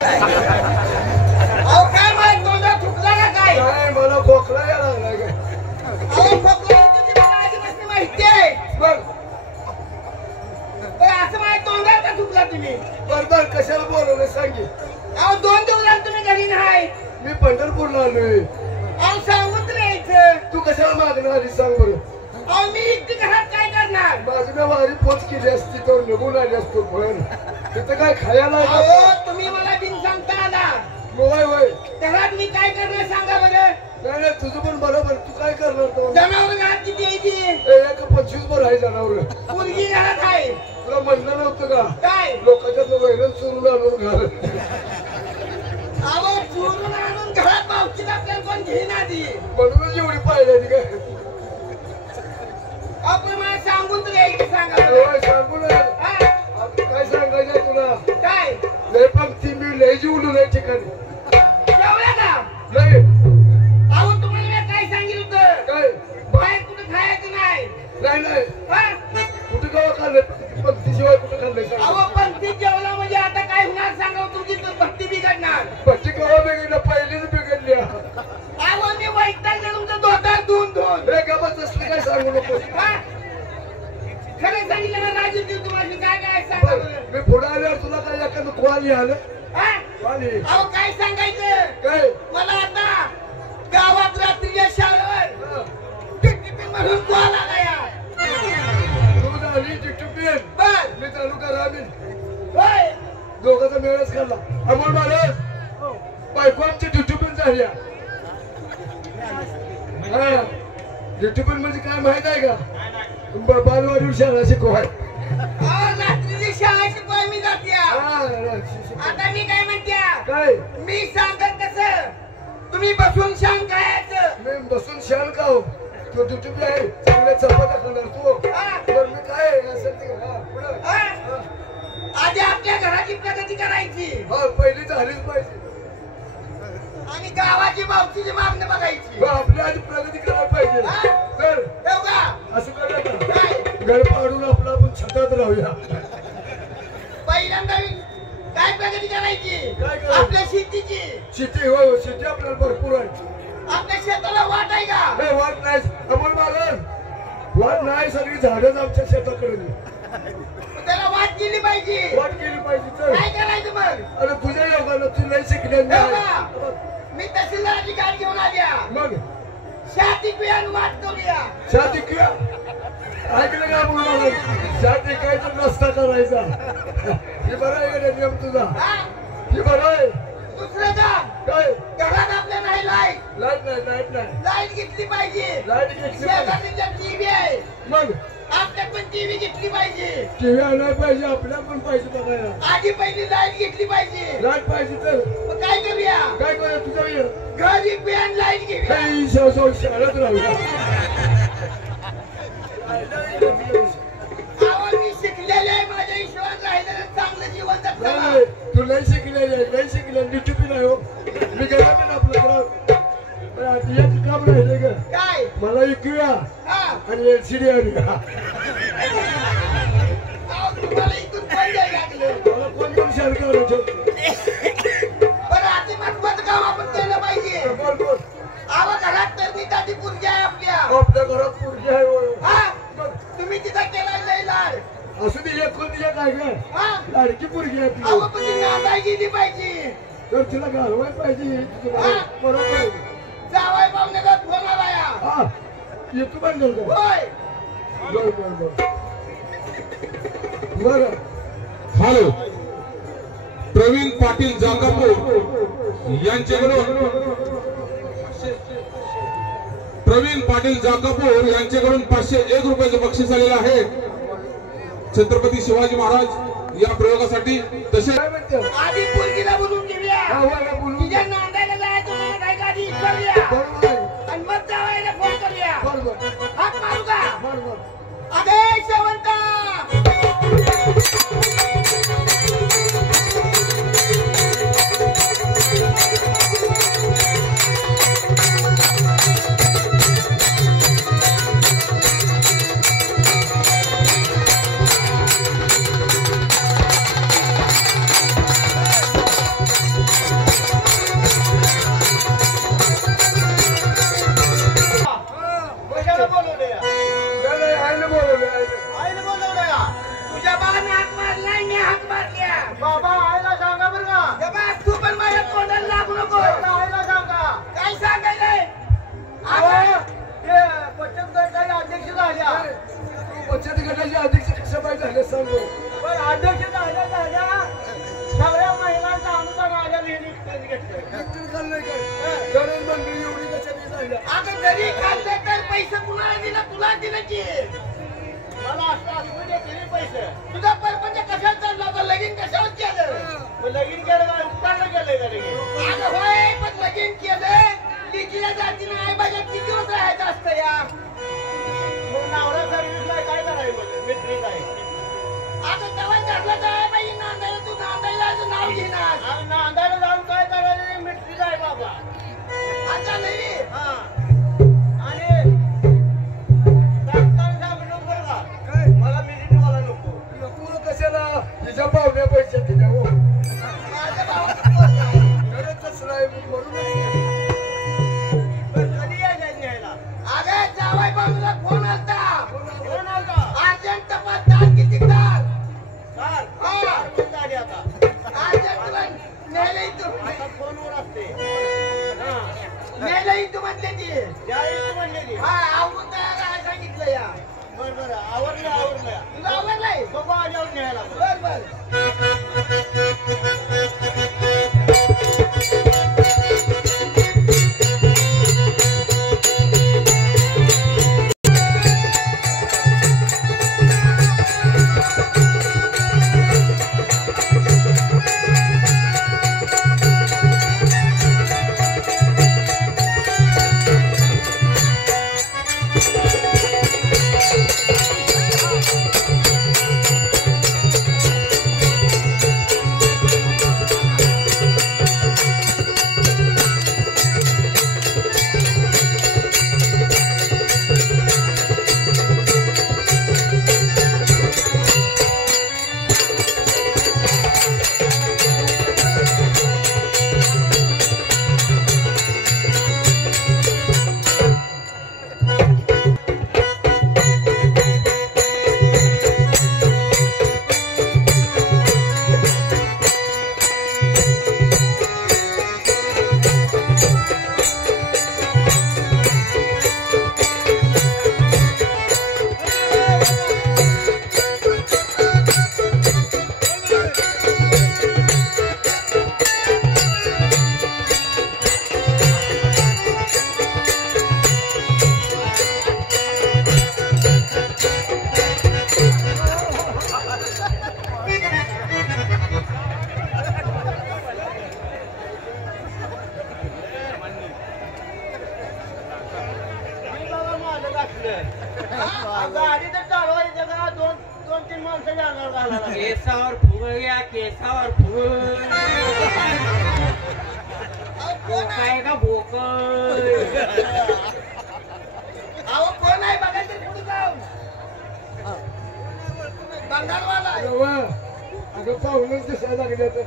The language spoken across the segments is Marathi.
अहो काय माहित तोंडा थुकला का काय? नाही मला खोकला यायला लागला काय. अहो खोकला येतो ती मला आधीपासून माहिती आहे. बघ असं माहित तोंडात का थुकला तुम्ही? बरं कशाला बोलवलं सांगे. अहो 2 दिवस झाले तुम्ही घरी नाही. मी पंढरपूरला आलोय. अहो सांगूच यायचं. तू कशाला मागणं आली सांग बरं. अहो मी एकटी घरात काय करणार? माझी मी वारी पोच केली असती तर निघून आली असतो पण तिथं काय खायला अहो तुम्ही मला बिन सांगता आला. वय वय घरात मी काय करणार सांगा बरं? नाही नाही तुझं पण बरोबर. तू काय करणार तो जनावर घरात किती यायची? एक 25 भर आहे जनावर. मुलगी घरात आहे. तुला म्हणलं नव्हतं का काय? लोकांच्या वैरण चोरून आणून घाल. अहो चोरून आणून घरात मावशीला आपल्याला कोण घेईन आधी. म्हणूनच एवढी पाहिजे काय. आपण मला सांगून तर यायची सांगा होय, सांगू ना. हा? आता काय सांगायचं तुला. काय? लय पंक्ती मी लय जीवलो लय ठिकाणी जेवल्या का? लय. अहो तुम्हाला मी काय सांगितलं होतं? काय बाहेर कुठे खायचं नाही. नाही नाही हा? कुठे गावा खाल्लं पंक्तीशिवाय कुठे खाल्लंय सांग. अहो पण ती जेवला म्हणजे आता काय होणार सांगा तुमची भक्ती बिघडणार. पट्टी गावा बिघडल्या पहिलीच बिघडल्या. अहो मी वैतागले तुमचं धोतर धुवून हे गावात असलं काय सांगू नको. हा? खरं सांगितलं ना राजू देव तुम्हाला काय काय सांगा बरं. मी पुढे आल्यावर तुला काय एखादं क्वाली आलं हा? क्वाली अहो काय सांगायचं? काय मला आता गावात रात्रीच्या शाळेवर टिपिन म्हणून कॉल आला या. तू झाली चिठ्ठीपीन बर मी तालुका रामीन होय. दोघांचा मेळच खाल्ला. अमोल महाराज बायको आमची चिठ्ठीपीन झाली. हा चिठ्ठीपीन म्हणजे काय माहित आहे का? बालवाडी शाळा शिकवाय. अहो रात्रीची शाळा शिकवाय मी जात्या. आता मी काय म्हणत्या? काय मी सांगत कसं तुम्ही बसून शांत खायचं. मी बसून शाल का हो. तो चिठ्ठीपी आहे चांगल्या चपात्या खाणार तू. हा? तर मी काय असेल ते हा पुढं. हा? आधी आपल्या घराची प्रगती करायची हा पहिली झालीच पाहिजे. आणि गावाची मावशीची मागणी बघायची. आपल्या आधी प्रगती करायला पाहिजे. हा? तर ठेवू का? असं करूया का काय? घर पाडून आपलं आपण छतात राहूया. पहिल्यांदा काय प्रगती करायची? काय करायची? आपल्या शेतीची. शेती होय शेती आपल्याला भरपूर आहे. आपल्या शेताला वाट आहे का? नाही वाट नाही अमोल महाराज वाट नाही. सगळी झाडच आमच्या शेताकडे त्याला वाट केली पाहिजे. वाट केली पाहिजे. तर काय करायचं मग? अरे तुझ्या योगानं तू नाही शिकले मी तहसीलदाराची गाडी घेऊन आल्या. मग शाती बियाण वाट करूया. शाती किया ऐकलं का अमोल महाराज. शाती काय तर रस्ता करायचा. हे बरं आहे नियम तुझा. हा? हे बरं आहे. दुसरं काम काय घरात आपल्या नाही लाईट. लाईट नाही लाईट नाही लाईट घेतली पाहिजे. लाईट घेतली पाहिजे. शेजारीच्या टीव्ही आहे. मग आपल्या पण टीव्ही घेतली पाहिजे. टीव्ही आणायला पाहिजे. आपल्या पण पाहिजे बघायला. आधी पहिली लाईट घेतली पाहिजे. लाईट पाहिजे तर मग काय करूया? काय करूया तुझ्या घरी बियाण लाईट घेऊया. काही शाळेत राहूया. अहो मी शिकलेले आहे. माझ्या हिशोबात राहिलेलं चांगलं जीवन जगताना. नाही, तू नाही शिकले नाही शिकले नीटुपी नाही हो. मी गेला पण आपलं ग्राम एक काम राहिले ग. काय? मला ऐकूया हा? आणि एलसीडी आणूया. अहो तुम्हाला इथून पण द्यायला लागलं. मला कोण कोण शेअर करायचं. पण आधी महत्वाचं काम आपण केलं पाहिजे. कोण कोण अहो घरात तर मी दादी पुरगी आहे आपल्या. आपल्या घरात पोरगी आहे होय. हा? तुम्ही तिथं केला लय लाड. असू दे एक कोणती एक आहे का हा? लाडकी पोरगी आहे अहो आपली. पण ती नांदाय गेली पाहिजे. तर तिला घालवाय पाहिजे. हा? बरोबर आहे. जावाय पाहुण्याला फोन आला या. हा येतो पण करतो. होय. बरं हॅलो प्रवीण पाटील जाकापूर यांच्याकडून यांच्याकडून 501 रुपयाचं बक्षीस आलेलं आहे. छत्रपती शिवाजी महाराज या प्रयोगासाठी. तसे काय म्हणते आधी पोरगीला बोलून घेऊया. हा होय बोलू. तिच्या नांदायला जायचं मला काय गाडी करूया. बरोबर आहे. आणि मग जावायला फोन करूया. बरोबर हात मारू का? बरोबर. अगे शेवंता. जरी खाल्ले तर पैसे कुणाला दिला? तुला दिलं की. मला असं असू दे तरी पैसे. तुझा परपंच कशाला चालला होता? लगीन कशावर केलं? मग लगीन केलं काय उपकारलं केलंय का लगीन? अगं होय, पण लगीन केलं. लिकीला जातीनं आई बाजात किती दिवस राहायचं असतं या? मग नवरा सर्व्हिसला काय करायचं? मिलिटरीत आहे. आता तेव्हा ठरलं तर बाई नांदायला तू नांदायला नाव घेणार. आणि नांदायला जाऊन काय करायचं? मिलिटरीत आहे बाबा. आता नाही. हा. आणि डॉक्टर सांगू नको बरं का? काय मला मिलिटरीवाला नको. नको कशाला तिच्या पाहुण्या पैसे दिल्या हो माझ्या भावाचं पोर नाही. गरजच नाही म्हणूनच बरं, कधी यायचं न्यायला? अगं जावाई बाबूला फोन आलता. कोण आलता? अर्जंट तपास दार किती दार. कार? हा. कार पण झाली आता. अर्जंट तुला न्यायला येतो. आता फोनवर असते. हा. न्यायला येतो म्हणते ती. ज्यावेळी म्हणले ती. हा आवरून तयार राहायला सांगितलं या. बरं बरं, आवरलं. तुला आवडलंय? बघू आल्यावर न्यायला. बर बर. गाडी तर चालवायची का? दोन तीन माणसं जाणार घालायला. केसावर फुग या केसावर फुग काय का भोक अहो कोण आहे बघा तरी पुढे जाऊन. बंगालवाला आहे. तेव्हा अगं पाहुणच दिसायला लागल्या तर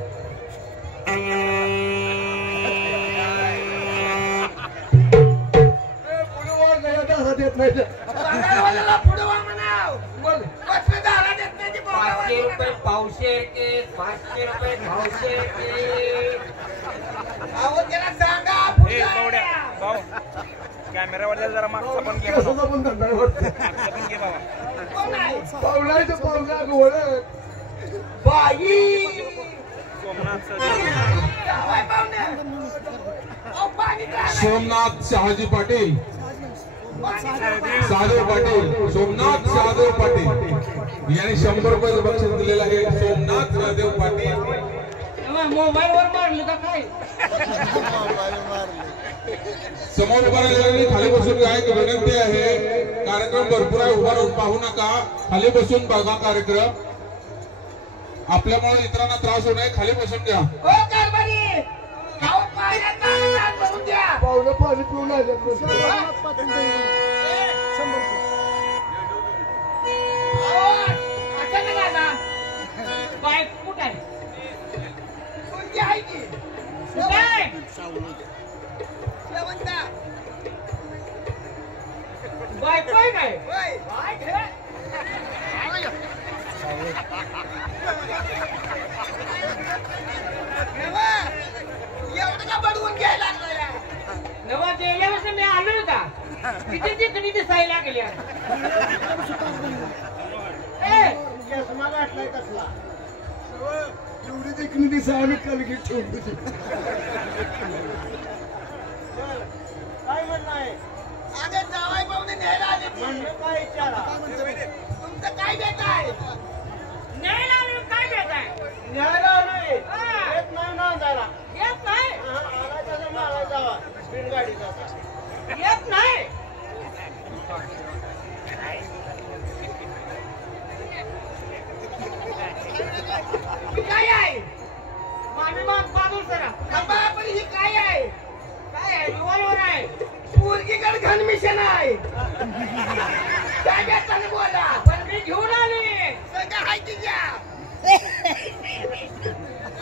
पुढे वाढ नाही आता हात येत नाही बंगालवाल्याला पुढे वा म्हणाव. बोल कसलं दारा देत नाही ती 500 रुपये बोंगावर. पावशे केस 500 रुपये पावशे केस अहो त्याला सांगा पुढे जायला. कॅमेरावाल्याला जरा मागचा पण घे केसाचा पण धंदा आहे वाटतं. मागचा पण घे बाबा. कोण आहे? पाहुणाचं पाहुणा ओळख बाई सोमनाथचं जावाई पाहुणे. अहो पाणी द्या ना. सोमनाथ शहाजी पाटील, पाणी द्या. शहादेव पाटील, सोमनाथ शहादेव पाटील यांनी 100 रुपयाचं बक्षीस दिलेलं आहे. सोमनाथ शहादेव पाटील मोबाईल वर मारलं का काय समोर उभा राहिलेल्यांनी खाली बसून घ्या. एक विनंती आहे, कार्यक्रम भरपूर आहे, उभा राहून पाहू नका, खाली बसून बघा कार्यक्रम. आपल्यामुळे इतरांना त्रास होऊ नये, खाली बसून घ्या. हो कारभारी. अहो पाण्यात पाणी ताट भरून द्या. पाहुणं पाणी पिऊन आलं अहो असं नका ना. बाय कुठं आहे कोणती आहे की? काय शेवंता. बाय काय काय होय. काय खरं? नवा, एवढं का बडवून घ्यायला लागलाय? नवा गेल्या वर्षी मी आलो होता किती चिकणी दिसायला लागल्या चष्मा गाठलाय कसला? एवढी देखणी दिसा आम्ही कलगी ठेवून होती. काय म्हणणं आहे? पाहुणे न्यायला आले की. म्हणलं काय विचारा तुमचं काय बेत आहे? न्यायला आलो काय भेटाय न्यायला आलोय हा. येत नाही ना जरा येत नाही आला त्याचा मारा जावा बिनगाडीचा येत नाही काय आहे? मामी बाजूला सरा थांबा, पण ही काय आहे? काय आहे रिव्हॉल्वर आहे पोरगीकडे घन मिशन आहे. काय बेताने बोला. पण मी घेऊन आली सगळं आहे तिच्या.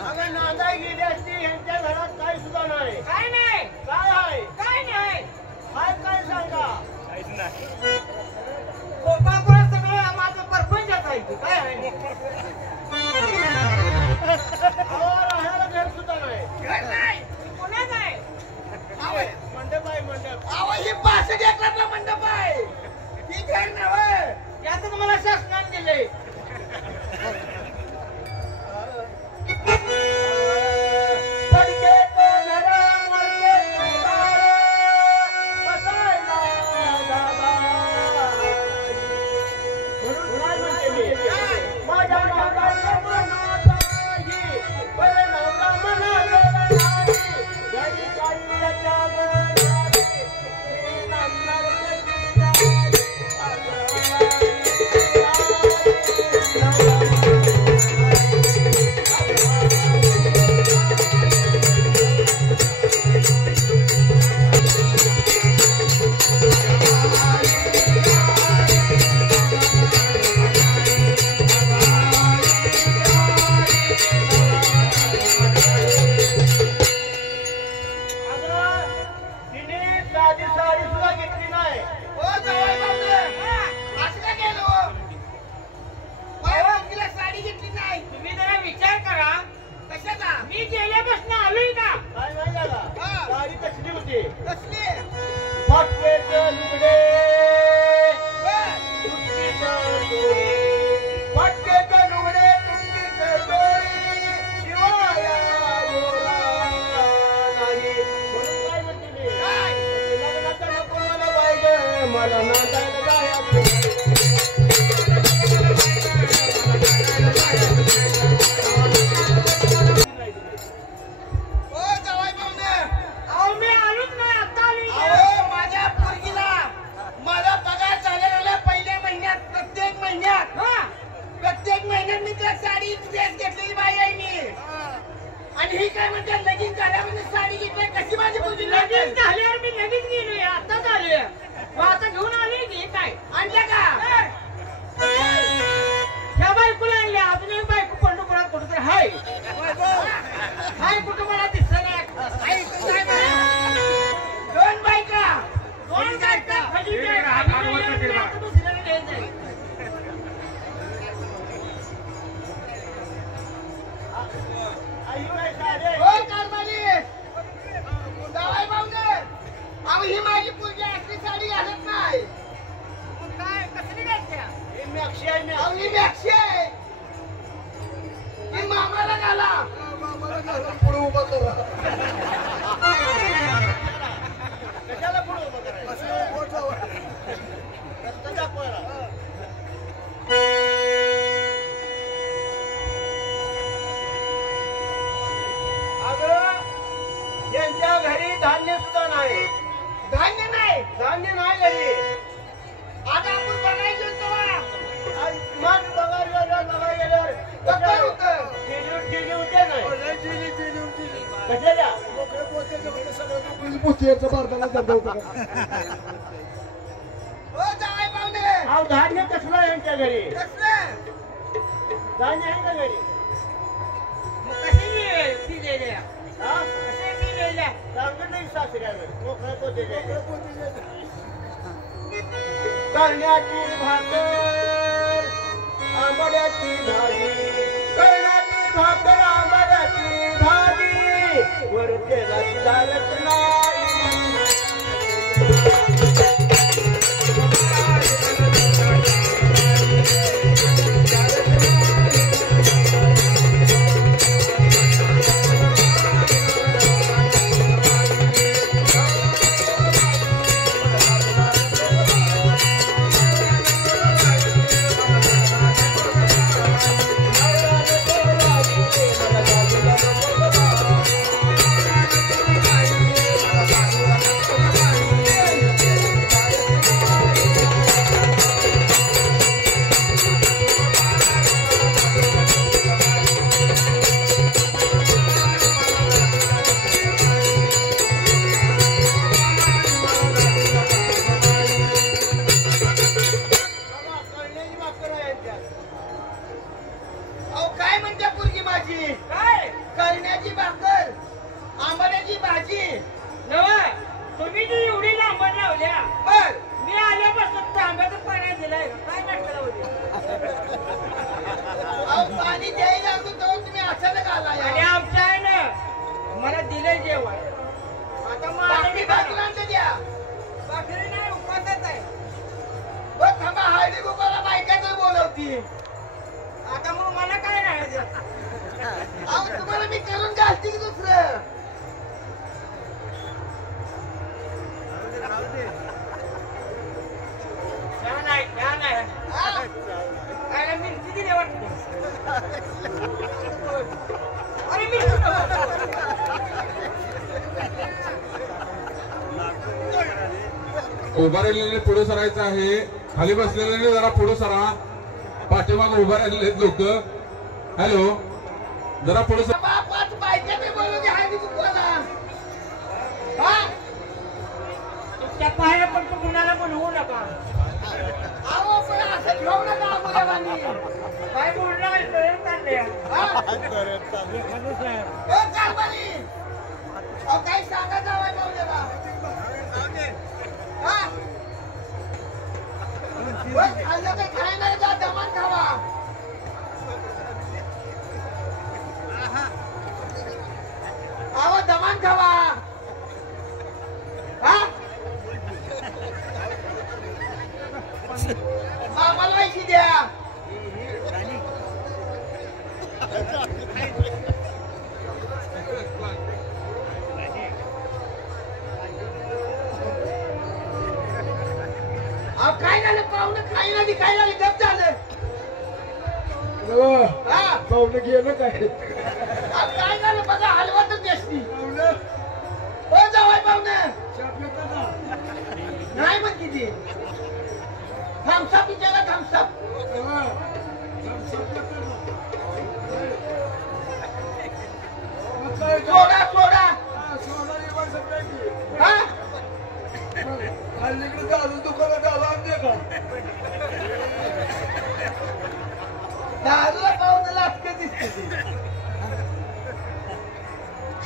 अगं नांदाय गेली असती यांच्या घरात काही सुद्धा नाही काय नाही काय आहे काय नाही काय काय सांगा काहीच नाही कोपाकुळा सगळं माझं परपंचाच आहे ते. काय आहे अहो, राहायला घर सुद्धा नाही घर नाही. कोणाच आहे आवय. मंडप आहे मंडप अहो, ही 65 एकरातला मंडप आहे. ही घर नव्हे. याचं मला शासनाने दिलंय पडके तो नरा मडके तो बारा, बसायला जागा. म्हणून काय म्हणते मी? माझ्या नागाच्या मनात नाही, बरं नवरा म्हणालेला नाही. घरी काही याच्या घरात, मी नांदणार प्रतिष्ठाने. साधी साडी सुद्धा घेतली नाही ओ जावई बापरे. असं का केलं हो? माझ्या मुलगीला साडी घेतली नाही. तुम्ही जरा विचार करा कशाचा? मी गेल्यापासून आलोय का काय नाही झाला हा. साडी कसली होती कसली? फाटवेचं लुगडे बर. तुटकीचं डोळे फाटकेचं लुगडे तुटकीचं डोळे शिवाया डोळा नाही म्हणून काय म्हणते मी काय? लग्नाचं नको मला पाहिजे मला नाचायला जायचं ओ जावई बापरे. अहो मी आलोच नाही आता आली अहो, माझ्या पोरगीला माझा पगार झालेला पहिल्या महिन्यात प्रत्येक महिन्यात मी तिला साडी ड्रेस घेतलेली बाई आहे मी. आणि ही काय म्हणते लगीन झाल्यामध्ये साडी घेतली. कशी माझी मुलगी लगेच लगीन झाल्यावर मी लगेच गेलोय आताच आलोय मग आता घेऊन आलोय की काय आणल्या का? ह्या बायकोला आणल्या अजून एक बायको पंढरपुरात कुठं तर हाय हाय कुठं मला दिसत नाही आई, तू काय म्हणा? दोन बायका. कोण काय खाली दुसऱ्याला घ्यायचंय आई काय साडे ओ कारभारी. जावई बापरे. अहो, ही माझी पोरगी असली साडी घालत नाही. काय कसली घ्यायच्या हे मी अक्षय आहे मी अहो, ही मॅक्सी आहे. ही मामाला घाला. मला घालून पुढे उभा करा. कशाला पुढे उभं करायचं असं बोट लावा. रस्ता दाखवायला अगं यांच्या घरी धान्य सुद्धा नाही धान्य नाही. धान्य नाही घरी आता आपण बघायचं तेव्हा आज मग बघा गेल्यावर कसं होतं? केली होते नाही लय जिली, जिली, जिली. कशाला मोकळे पोते मोकळे सगळं मोकळीच बुद्धी याचं भारताला धंदा होता का? ओ जावई बापरे. अहो धान्य कसलं यांच्या घरी कसलं? धान्य आहे का घरी कशी दिलेल्या हा कशी दिलेल्या सांगत नाही सासऱ्यानं मोकळ्या पोते मोकळे पोते जे- करण्याची भाकर आंबड्याची भाजी करण्याची भाकर आंबड्याची भाजी वर तेलाची धारत नाही आहे का? काय नाटकाला होती? अहो, पाणी द्यायला लागलो तेव्हा तुम्ही अचानक आला आणि या. आमच्या आहे ना मला दिलंय जेवण आता बाकी बाजूला आणलं द्या. भाकरी नाही उपासच आहे बघ थांबा, हळदी कुंकवाला बायकाचं बोलवती. आता मग मला काय नाही अहो, तुम्हाला मी करून घालते की दुसरं. छान आहे हा? काय मिरची दिली वाटते अरे मिरची उभा राहिलेले पुढे सरायचं आहे. खाली बसलेले जरा पुढे सरा. पाठीमाग उभा राहिलेले लोक. हॅलो, जरा पुढे सरा. बापाच बायकाचं बोलवते हळदी कुंकवाला. हा? त्या पाया पण तू कुणाला म्हणू नका अहो, पण असं ठेवू नका आम्हाला बांधी. काय बोलणार चालले हा? ओ, कारभारी. अहो, काही सांगा जावं नवऱ्याला. हा? बस, खाल्लं काही खायला जा, दमान खावा. अहो, दमान खावा. हा? मामाला पैसे द्या. अहो, काय झालं पाहुणं खायला बी काय झालं गप झालं. हा? पाहुणं गेलं काय अहो, काय झालं बघा हलवतच दिसती. पाहुणं हो जावाय पाहुणं. चहा पिता का? नाही मग किती थम्सअप विचारा थम्सअप. हा. चहा पिता का? मग काय सोडा सोडा. हा, सोडा येऊन सगळं की. हा? अलीकडे दारू दुकानात आला आणते का? दारूला पाहुणं लाटकं दिसते ती.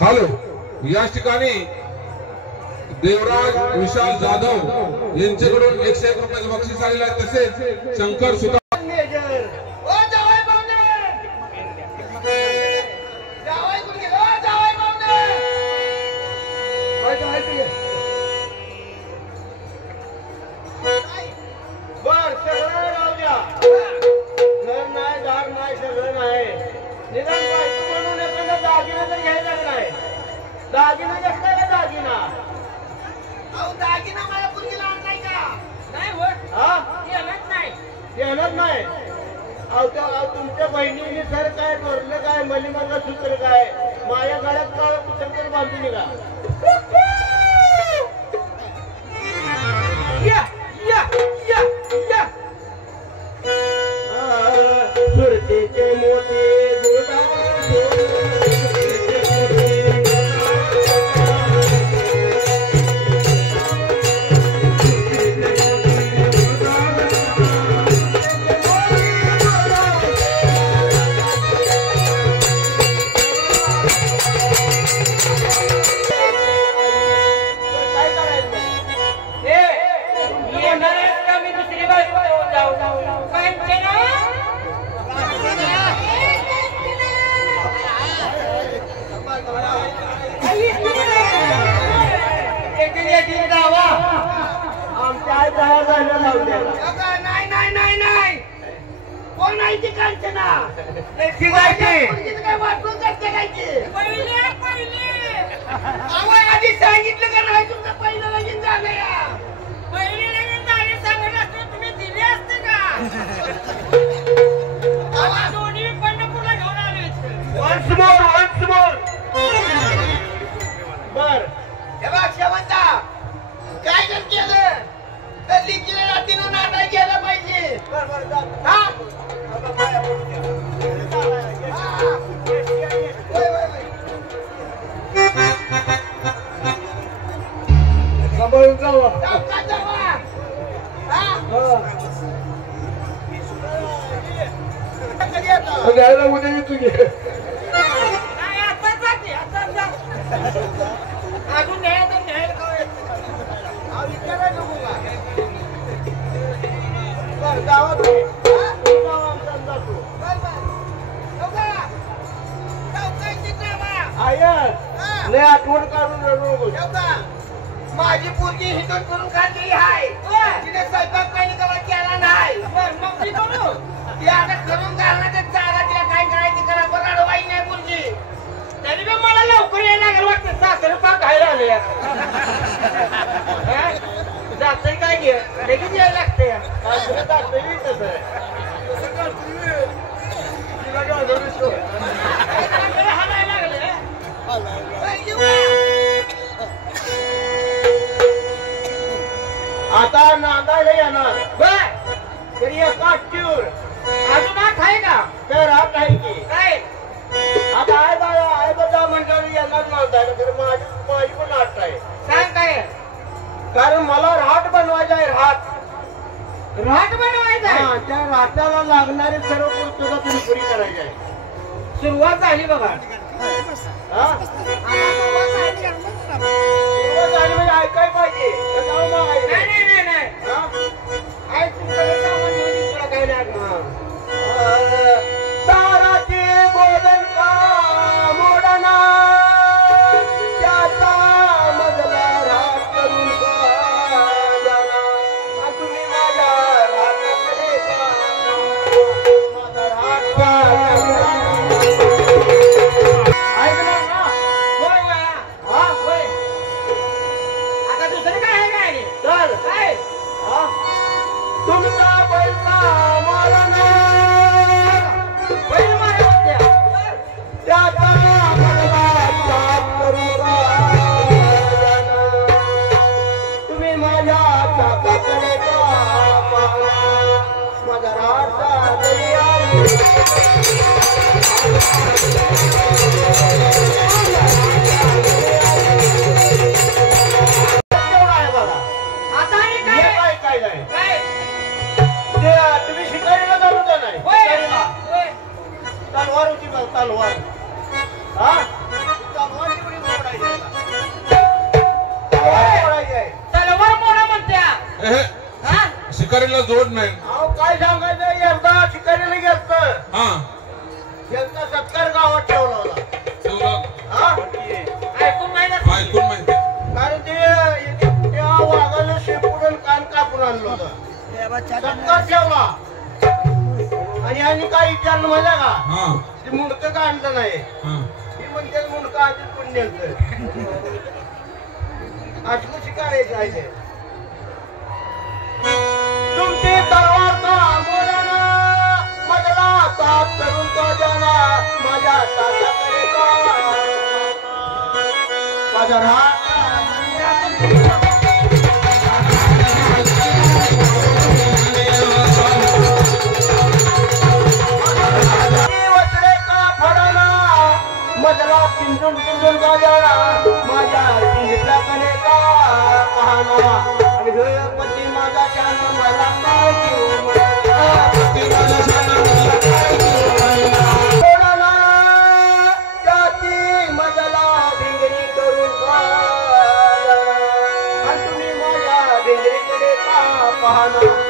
हॅलो, या ठिकाणी देवराज विशाल जाधव यांच्याकडून 101 रुपयाचं बक्षीस आलेलं आहे. तसेच शंकर सुद्धा मेजर. ओ जावाय पाहुणे. जावाय कुठे गेले? ओ जावाय पाहुणे. काय ते? बर सगळं राहू द्या. घर नाही दार नाही सगळं नाही. निदान बायको म्हणून एखादा दागिना तर घ्यायला नाही. दागिना घेतला का दागिना? अहो, दागिना मला पुरगीला आणलाय का? नाही होत हा? येणार नाही येणार नाही. अहो तुमच्या बहिणीने सर काय करलं काय मलिमंगळसूत्र काय माझ्या गळ्यात काळ कुत्र बांधून का? या या या या सुरतेचे मोठे गोडा आमच्या आई तयार झाल्या लावल्याला. अगं, नाही नाही नाही नाही. कोण आहे ती कांचना? ती जायची. पुरगीचं काय वाटून करते काय ती? पहिले अहो, आधी सांगितलं का नाही तुमचं पहिलं लगीन झालं या? लगीन झाले सांगितलं असतं तुम्ही दिले असते का अहो, दोन्ही पंढरपूरला घेऊन आले इथे. वन्स मोर बर हे बघ शेवंता, काय जर केलं तर लिखीला रात्रीनं नाटक केलं पाहिजे. हा? हा. होय, होय, होय. सांभाळून जावा. सावकाश जावा. हा? हा. कधी येतं? न्यायला उद्या येतो की. नाही, आताच जाते, आताच जा. अजून न्यायला काय अहो, विचारायला नको का? बरं, लय आठवण काढून रडू नको. ठेव का? माझी पोरगी हिंदून करून खाल्लेली आहे. तिने स्वयंपाक पाणी कवा केला नाही. मग मी करू. ती आता करून घालणार ते चारा तिला काय करायची करा बरं अडवाई नाही पोरगी. तरी बी मला लवकर यायला लागलं वाटतं. सासरे पाक खायला आले जातंय काय घे लगेच यायला लागतंय. सासरे दाखवली तसं आहे. तिला काय झालं शो? हाणायला लागले. आता नांदायला येणार बर तरी एका ट्यूर अजून आठ आहे का? तर राहत नाही की काय आता आहे बघा मंडळी येणार नांदायला तर माझी पण आठ आहे. सांग काय कारण मला राहत बनवायचा आहे. राहत राहत बनवायचं आहे. हा, त्या राहत्याला लागणारे सर्व पूर्तता तुम्ही पुरी करायची आहे. सुरुवात झाली बघा. हा? सुरुवात झाली म्हणजे ऐकाय पाहिजे. तर जाऊ मग ऐकायला. नाही हा? आई तुमचं सामान घेऊन ये, तुला काय लागणार. ताराचे बोलन का मोडना त्याचा मजला रात करून का जाना. तुम्ही माझ्या रागाकडे का माझा राग का ऐकलं ना? होय वया. हा? होय. आता दुसरं काय आहे काय? चल. काय हा? तुमचा पैसा मारना बैल मारा होत्या. त्याचा मजला साफ करू का जाना. तुम्ही माझ्या चाकाकडे का पाहना. माझा राजा दर्या आहे बघा. आता आणि हे काय काय नाही काय ते तुम्ही शिकारीला जाऊ का नाही? होय. शिकारीला. होय. तलवार होती बघ तलवार. हा? तलवार एवढी मोडायची आहे का? तलवार मोडायची आहे. तलवार मोडा म्हणत्या. हे हा? शिकारीला जोड नाही. अहो काय सांगायचं एकदा शिकारीला गेलतं. हा त्यांचा सत्कार गावात ठेवला होता. तेवढं हा? ऐकून माहित असेल. ऐकून माहिती. कारण त्या वाघाला शेपून कान कापून आणलं होतं. सत्कार ठेवला आणि यांनी काय विचारलं माहिती आहे का? हा ते मुंडकं का आणलं नाही. हा ही म्हणते मुंडकं आधीच कोण नेलतं. असलं शिकारायचं आहे ते. तुमची तलवार का मोडना मजला ताप करून का जाना. माझ्या ताटाकडे का माझा राग वचडे का फडना मजला पिंजून पिंजून का जाना. माझ्या पिंजल्याकडे का पाहना. आणि गणपती माझा शान मला काय घेऊ सोडना. त्याची मजला भिंगरी करून का जाना. आणि तुम्ही माझ्या भिंगरीकडे का पाहना.